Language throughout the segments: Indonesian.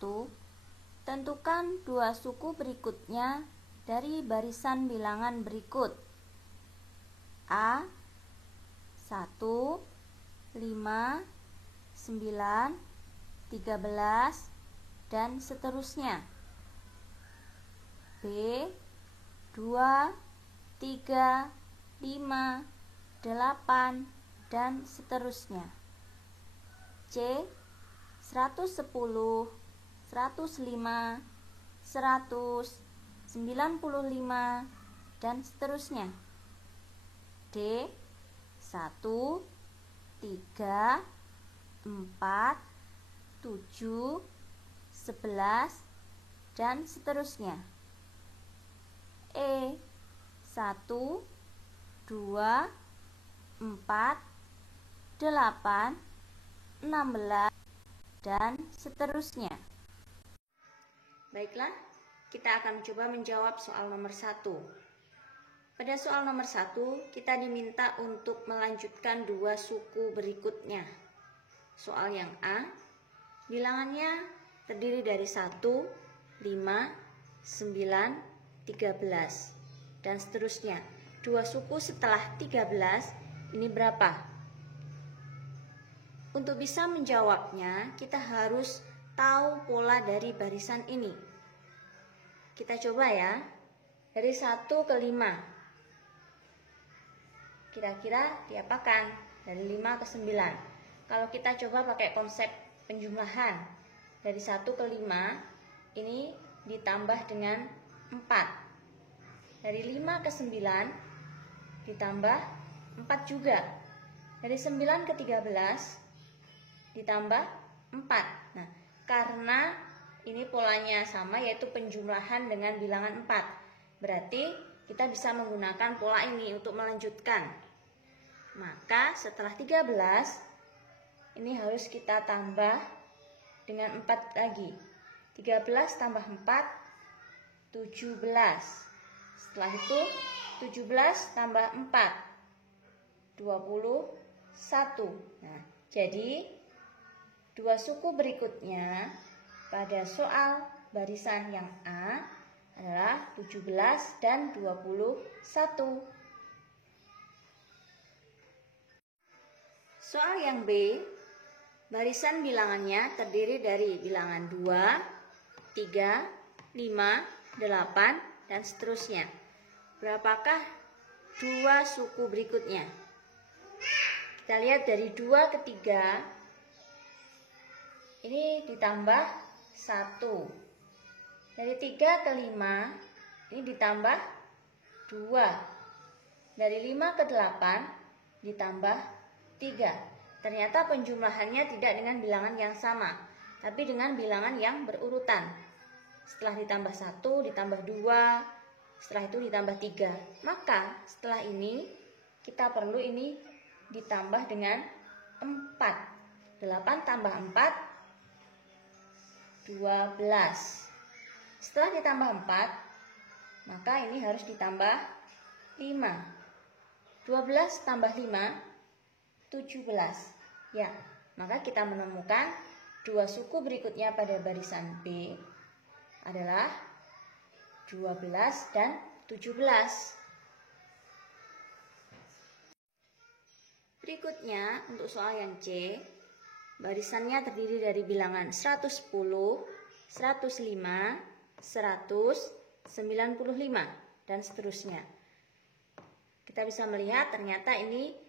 1, tentukan dua suku berikutnya dari barisan bilangan berikut. A 1, 5, 9, 13, dan seterusnya. B 2, 3, 5, 8, dan seterusnya. C 110, 105, 100, 95, dan seterusnya. D 1, 3, 4, 7, 11, dan seterusnya. E 1, 2, 4, 8, 16, dan seterusnya. Baiklah, kita akan coba menjawab soal nomor 1. Pada soal nomor 1, kita diminta untuk melanjutkan dua suku berikutnya. Soal yang A, bilangannya terdiri dari 1, 5, 9, 13, dan seterusnya. Dua suku setelah 13 ini berapa? Untuk bisa menjawabnya, kita harus tahu pola dari barisan ini. Kita coba ya, dari 1 ke 5. Kira-kira diapakan? Dari 5 ke 9. Kalau kita coba pakai konsep penjumlahan, dari 1 ke 5, ini ditambah dengan 4. Dari 5 ke 9, ditambah 4 juga. Dari 9 ke 13, ditambah 4. Nah, karena ini polanya sama, yaitu penjumlahan dengan bilangan 4. Berarti kita bisa menggunakan pola ini untuk melanjutkan. Maka setelah 13, ini harus kita tambah dengan 4 lagi. 13 tambah 4, 17. Setelah itu 17 tambah 4, 21. Nah, jadi dua suku berikutnya pada soal barisan yang A adalah 17 dan 21. Soal yang B, barisan bilangannya terdiri dari bilangan 2, 3, 5, 8, dan seterusnya. Berapakah dua suku berikutnya? Kita lihat dari 2 ke 3, ini ditambah 1. Dari 3 ke 5, ini ditambah 2. Dari 5 ke 8, ditambah 3. Ternyata penjumlahannya tidak dengan bilangan yang sama, tapi dengan bilangan yang berurutan. Setelah ditambah 1, ditambah 2, setelah itu ditambah 3. Maka setelah ini, kita perlu ini ditambah dengan 4. 8 tambah 4, 12. Setelah ditambah 4, maka ini harus ditambah 5. 12 tambah 5, 17. Ya, maka kita menemukan dua suku berikutnya pada barisan B adalah 12 dan 17. Berikutnya untuk soal yang C, barisannya terdiri dari bilangan 110, 105, 100, 95, dan seterusnya. Kita bisa melihat ternyata ini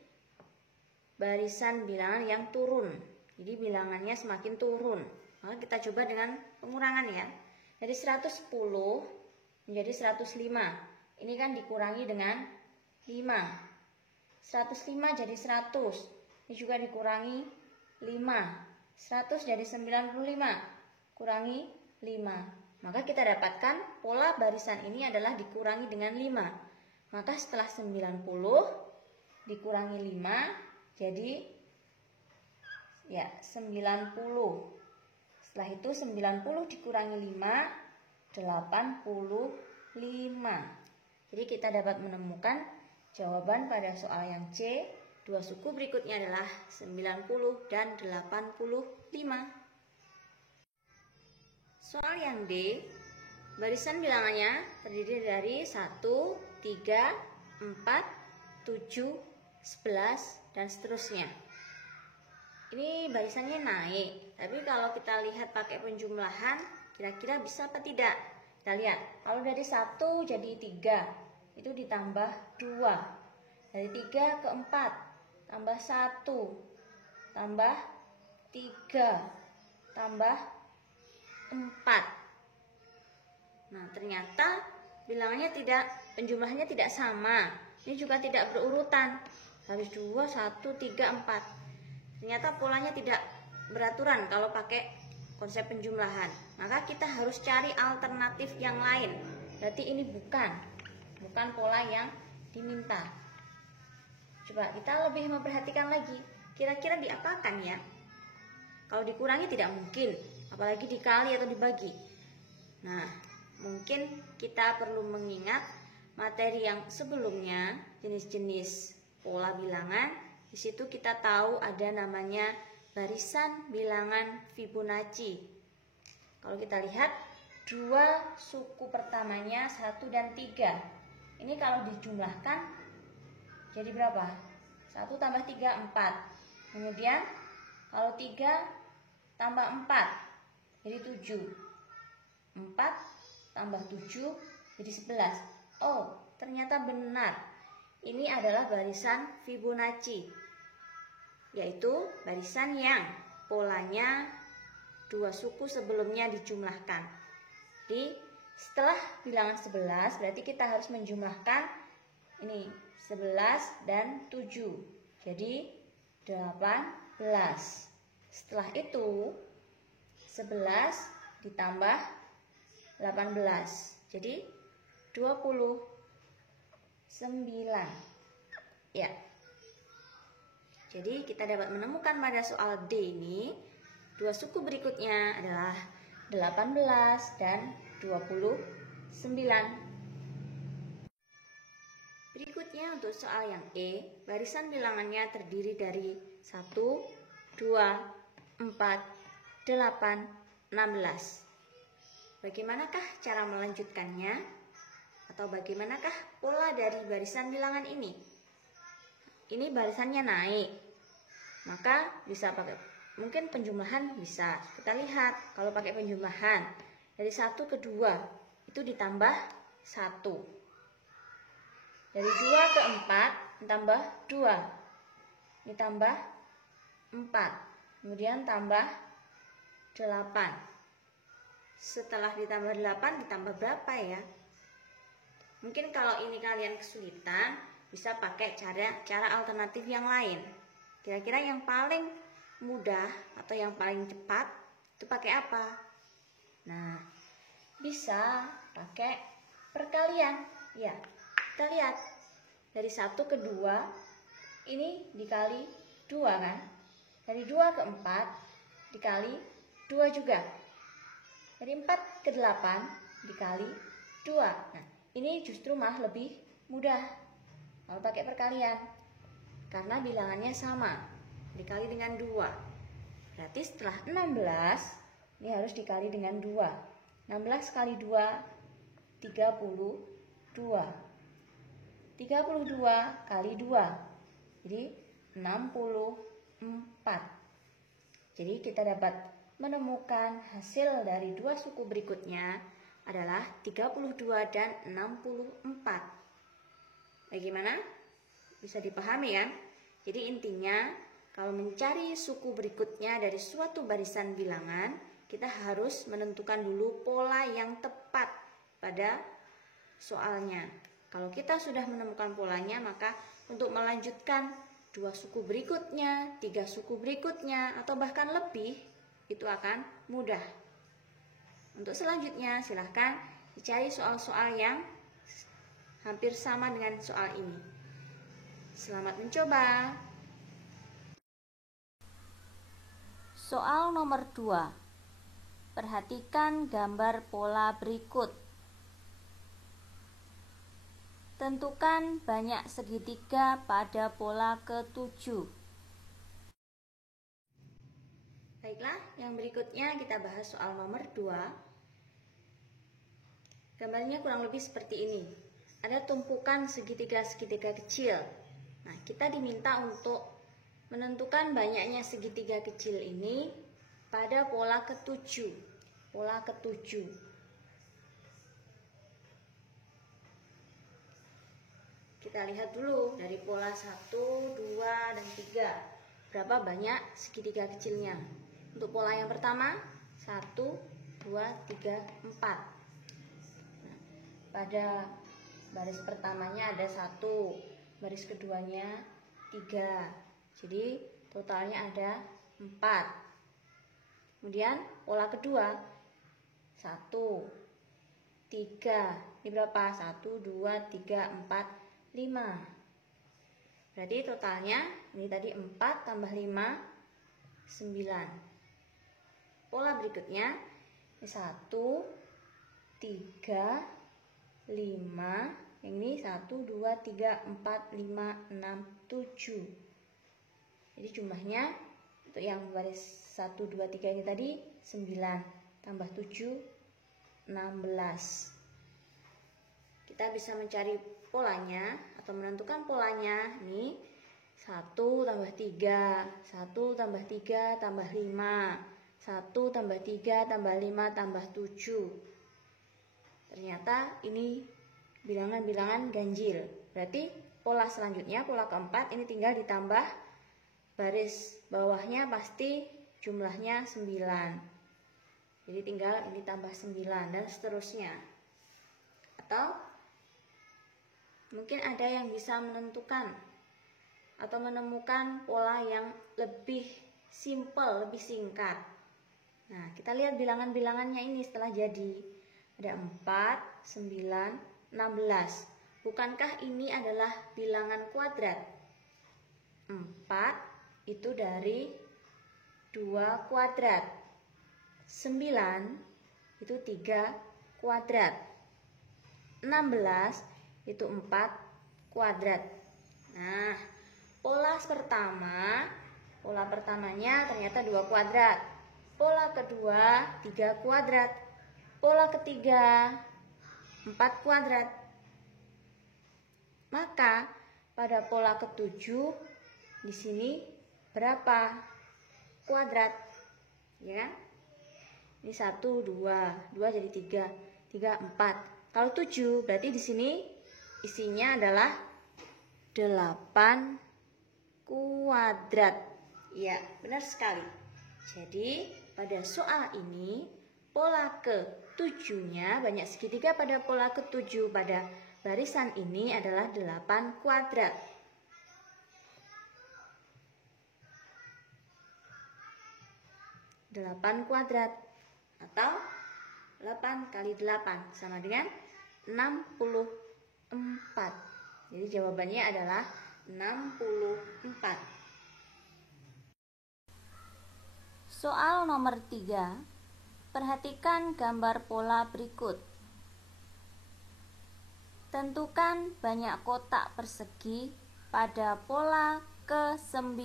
barisan bilangan yang turun. Jadi bilangannya semakin turun. Maka kita coba dengan pengurangan ya. Dari 110 menjadi 105. Ini kan dikurangi dengan 5. 105 jadi 100. Ini juga dikurangi 5. 100 jadi 95. Kurangi 5. Maka kita dapatkan pola barisan ini adalah dikurangi dengan 5. Maka setelah 90 dikurangi 5 jadi ya 90. Setelah itu 90 dikurangi 5, 85. Jadi kita dapat menemukan jawaban pada soal yang C. Dua suku berikutnya adalah 90 dan 85. Soal yang D, barisan bilangannya terdiri dari 1, 3, 4, 7, 11, dan seterusnya. Ini barisannya naik, tapi kalau kita lihat pakai penjumlahan, kira-kira bisa apa tidak? Kita lihat, kalau dari 1 jadi 3, itu ditambah 2. Dari 3 ke 4, tambah 1, tambah 3, tambah 4. Nah, ternyata bilangannya penjumlahannya tidak sama. Ini juga tidak berurutan. Habis 2, 1, 3, 4. Ternyata polanya tidak beraturan kalau pakai konsep penjumlahan. Maka kita harus cari alternatif yang lain. Berarti ini bukan pola yang diminta. Coba kita lebih memperhatikan lagi. Kira-kira diapakan ya? Kalau dikurangi tidak mungkin, apalagi dikali atau dibagi. Nah, mungkin kita perlu mengingat materi yang sebelumnya, jenis-jenis pola bilangan. Di situ kita tahu ada namanya barisan bilangan Fibonacci. Kalau kita lihat, dua suku pertamanya 1 dan 3. Ini kalau dijumlahkan jadi berapa? 1 tambah 3, 4. Kemudian kalau 3 tambah 4 jadi 7. 4 tambah 7 jadi 11. Oh, ternyata benar. Ini adalah barisan Fibonacci, yaitu barisan yang polanya dua suku sebelumnya dijumlahkan. Jadi setelah bilangan 11 berarti kita harus menjumlahkan ini 11 dan 7. Jadi 18. Setelah itu 11 ditambah 18. Jadi 29. Ya. Jadi kita dapat menemukan pada soal D ini dua suku berikutnya adalah 18 dan 29. Berikutnya untuk soal yang E, barisan bilangannya terdiri dari 1, 2, 4, 8, 16. Bagaimanakah cara melanjutkannya? Atau bagaimanakah pola dari barisan bilangan ini? Ini barisannya naik, maka bisa pakai mungkin penjumlahan bisa. Kita lihat kalau pakai penjumlahan dari 1 ke 2 itu ditambah 1. Dari 2 ke 4 ditambah 2. Ditambah 4. Kemudian tambah 8. Setelah ditambah 8 ditambah berapa ya? Mungkin kalau ini kalian kesulitan, bisa pakai cara alternatif yang lain. Kira-kira yang paling mudah atau yang paling cepat itu pakai apa? Nah, bisa pakai perkalian. Ya, kita lihat. Dari 1 ke 2, ini dikali 2 kan? Dari 2 ke 4, dikali 2 juga. Dari 4 ke 8, dikali 2. Nah, ini justru malah lebih mudah kalau pakai perkalian, karena bilangannya sama, dikali dengan 2. Berarti setelah 16, ini harus dikali dengan 2. 16 kali 2, 32. 32 kali 2, jadi 64. Jadi kita dapat menemukan hasil dari dua suku berikutnya adalah 32 dan 64. Bagaimana? Bisa dipahami kan? Jadi intinya kalau mencari suku berikutnya dari suatu barisan bilangan, kita harus menentukan dulu pola yang tepat pada soalnya. Kalau kita sudah menemukan polanya, maka untuk melanjutkan dua suku berikutnya, 3 suku berikutnya, atau bahkan lebih, itu akan mudah. Untuk selanjutnya, silahkan dicari soal-soal yang hampir sama dengan soal ini. Selamat mencoba. Soal nomor 2. Perhatikan gambar pola berikut. Tentukan banyak segitiga pada pola ke-7. Baiklah, yang berikutnya kita bahas soal nomor 2. Gambarnya kurang lebih seperti ini. Ada tumpukan segitiga-segitiga kecil. Nah, kita diminta untuk menentukan banyaknya segitiga kecil ini pada pola ke-7. Pola ke-7. Kita lihat dulu dari pola 1, 2, dan 3. Berapa banyak segitiga kecilnya? Untuk pola yang pertama, 1, 2, 3, 4. Nah, pada baris pertamanya ada 1, baris keduanya 3. Jadi totalnya ada 4. Kemudian pola kedua 1, 3. Ini berapa? 1, 2, 3, 4, 5. Berarti totalnya ini tadi 4 tambah 5, 9. Pola berikutnya 1, 3, 5. Yang ini 1, 2, 3, 4, 5, 6, 7. Jadi jumlahnya untuk yang baris 1, 2, 3 ini tadi 9 tambah 7, 16. Kita bisa mencari polanya atau menentukan polanya. Ini 1 tambah 3, 1 tambah 3 tambah 5, 1 tambah 3 tambah 5 tambah 7. Ternyata ini bilangan-bilangan ganjil. Berarti pola selanjutnya, pola keempat, ini tinggal ditambah baris bawahnya pasti jumlahnya 9. Jadi tinggal ini tambah 9 dan seterusnya. Atau mungkin ada yang bisa menentukan atau menemukan pola yang lebih simple, lebih singkat. Nah, kita lihat bilangan-bilangannya ini setelah jadi. Ada 4, 9, 16. Bukankah ini adalah bilangan kuadrat? 4 itu dari 2 kuadrat. 9 itu 3 kuadrat. 16 itu 4 kuadrat. Nah, pola pertamanya ternyata 2 kuadrat. Pola kedua 3 kuadrat. Pola ketiga 4 kuadrat. Maka pada pola ke-7 di sini berapa kuadrat? Ya. Ini 1, 2 jadi 3, 3, 4. Kalau 7 berarti di sini isinya adalah 8 kuadrat. Ya, benar sekali. Jadi pada soal ini pola ke-7-nya banyak segitiga pada pola ke-7 pada barisan ini adalah 8 kuadrat. Atau 8 kali 8 sama dengan 64. Jadi jawabannya adalah 64. Soal nomor 3. Perhatikan gambar pola berikut. Tentukan banyak kotak persegi pada pola ke-9.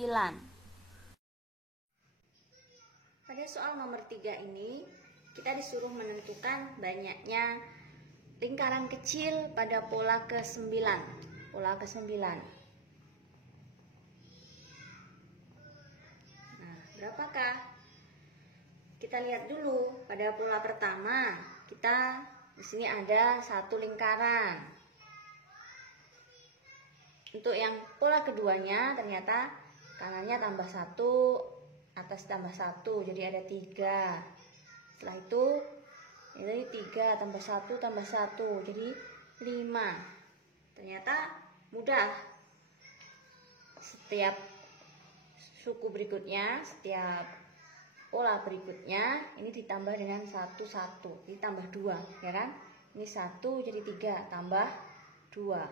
Pada soal nomor 3 ini, kita disuruh menentukan banyaknya lingkaran kecil pada pola ke-9. Pola ke-9. Nah, berapakah? Kita lihat dulu pada pola pertama. Kita di sini ada 1 lingkaran. Untuk yang pola keduanya ternyata kanannya tambah 1, atas tambah 1, jadi ada 3. Setelah itu ini 3 tambah 1 tambah 1, jadi 5. Ternyata mudah. Setiap suku berikutnya, setiap pola berikutnya ini ditambah dengan 1, 1. Ini tambah 2, ya kan? Ini 1 jadi 3 tambah 2.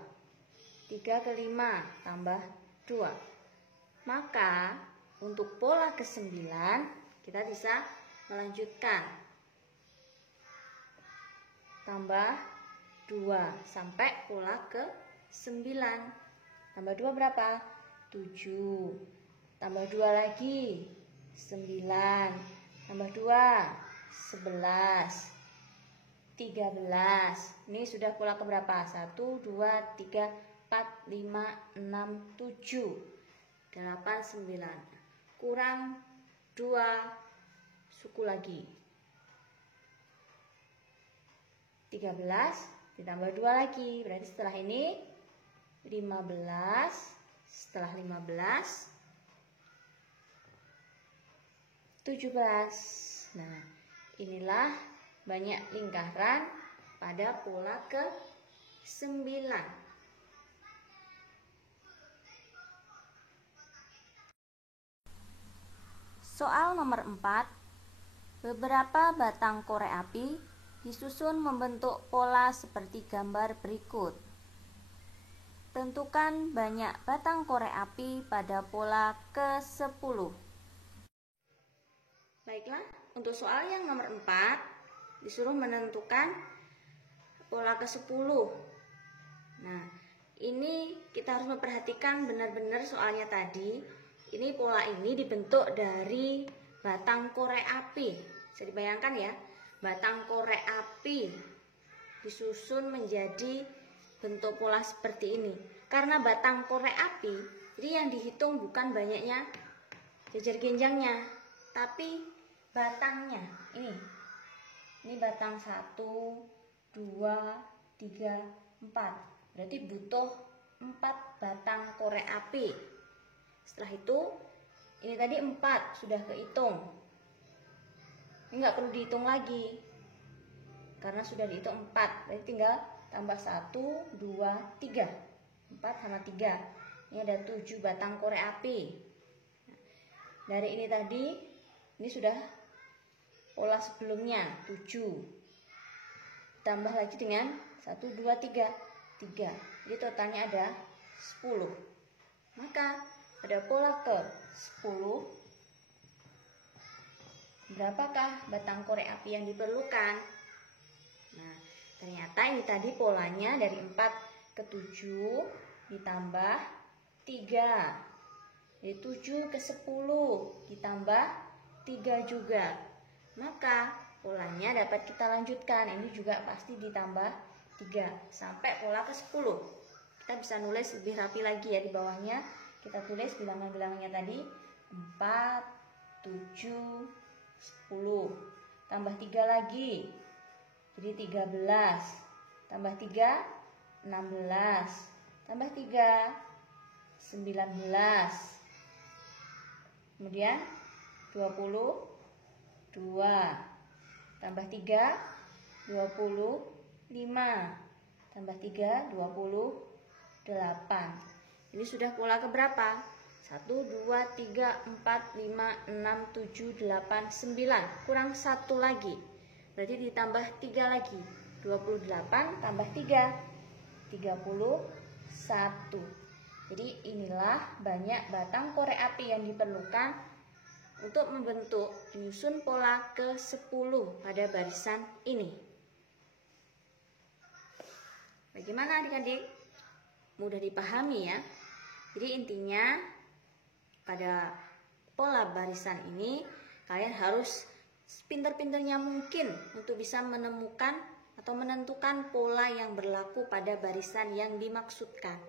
3 ke 5 tambah 2. Maka untuk pola ke-9 kita bisa melanjutkan tambah 2 sampai pola ke-9. Tambah 2 berapa? 7. Tambah 2 lagi 9. Tambah 2 11. 13. Ini sudah pola keberapa? 1, 2, 3, 4, 5, 6, 7, 8, 9. Kurang 2 suku lagi. 13 ditambah 2 lagi. Berarti setelah ini 15. Setelah 15 17. Nah, inilah banyak lingkaran pada pola ke-9. Soal nomor 4. Beberapa batang korek api disusun membentuk pola seperti gambar berikut. Tentukan banyak batang korek api pada pola ke-10. Baiklah, untuk soal yang nomor 4 disuruh menentukan pola ke-10. Nah, ini kita harus memperhatikan benar-benar soalnya tadi. Ini pola ini dibentuk dari batang korek api. Bisa dibayangkan ya, batang korek api disusun menjadi bentuk pola seperti ini. Karena batang korek api, jadi yang dihitung bukan banyaknya jajar genjangnya, tapi batangnya. Ini batang 1, 2, 3, 4. Berarti butuh 4 batang korek api. Setelah itu, ini tadi 4 sudah kehitung. Ini nggak perlu dihitung lagi, karena sudah dihitung 4. Berarti tinggal tambah 1, 2, 3. 4 sama 3. Ini ada 7 batang korek api. Dari ini tadi, ini sudah pola sebelumnya 7. Tambah lagi dengan 1, 2, 3. 3. Jadi totalnya ada 10. Maka pada pola ke-10, berapakah batang korek api yang diperlukan? Nah, ternyata ini tadi polanya dari 4 ke 7 ditambah 3. Dari 7 ke 10 ditambah 3 juga. Maka polanya dapat kita lanjutkan. Ini juga pasti ditambah 3 sampai pola ke-10. Kita bisa nulis lebih rapi lagi ya di bawahnya. Kita tulis bilangan-bilangannya tadi 4, 7, 10. Tambah 3 lagi. Jadi 13. Tambah 3, 16. Tambah 3, 19. Kemudian 22. Tambah 3, 25. Tambah 3, 28. Ini sudah pola keberapa? 1, 2, 3, 4, 5, 6, 7, 8, 9. Kurang 1 lagi. Berarti ditambah 3 lagi. 28 tambah 3. 31. Jadi inilah banyak batang korek api yang diperlukan untuk membentuk menyusun pola ke-10 pada barisan ini. Bagaimana adik-adik? Mudah dipahami ya. Jadi intinya pada pola barisan ini kalian harus sepintar-pintarnya mungkin untuk bisa menemukan atau menentukan pola yang berlaku pada barisan yang dimaksudkan.